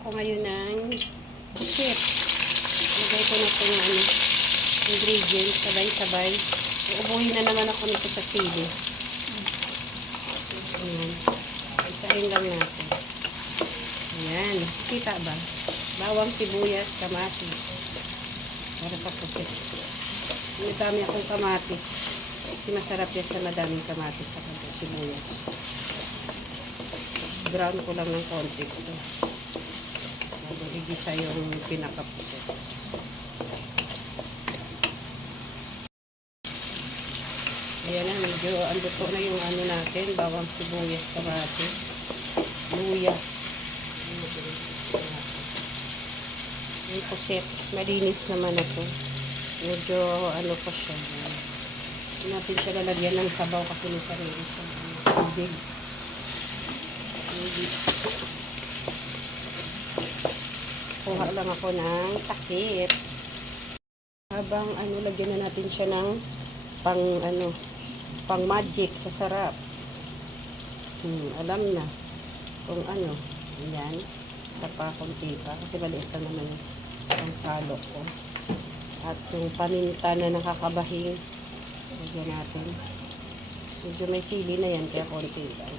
ako ngayon ng chip. Lagay ko na itong ingredients, sabay-sabay. Uubuhin na naman ako nito sa sili. Ayan. Isahin lang natin. Ayan. Kita ba? Bawang, sibuyas, kamatis. Para sa pusit. Madami akong kamatis. Kasi masarap yan sa madaming kamatis sa sibuyas. Brown ko lang ng konti ito. Bago igisa yung pinakapusit. Ayan na, medyo andito na yung ano natin, bawang, sibuyas, kamatis, luya. Yung pusit, malinis naman ito. Medyo ano pa siya. Hindi natin siya lalagyan ng sabaw kasi may sarili siya. Tubig. Kuha lang ako ng takip. Habang lagyan na natin siya ng pang magic sa sarap. Alam na kung yan. Sa pa konti pa kasi maliit lang naman ang salo ko. At yung paminta na nakakabahing lagyan natin. Medyo may sili na yan kaya konti lang.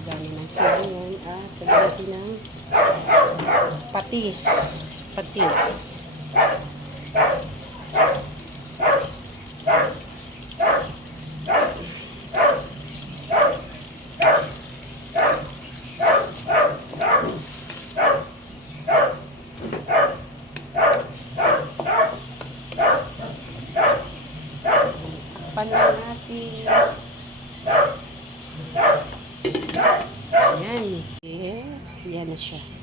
Dami ng sili yan at lagyan natin ng patis. Takpan natin. Ayan. Yan na siya.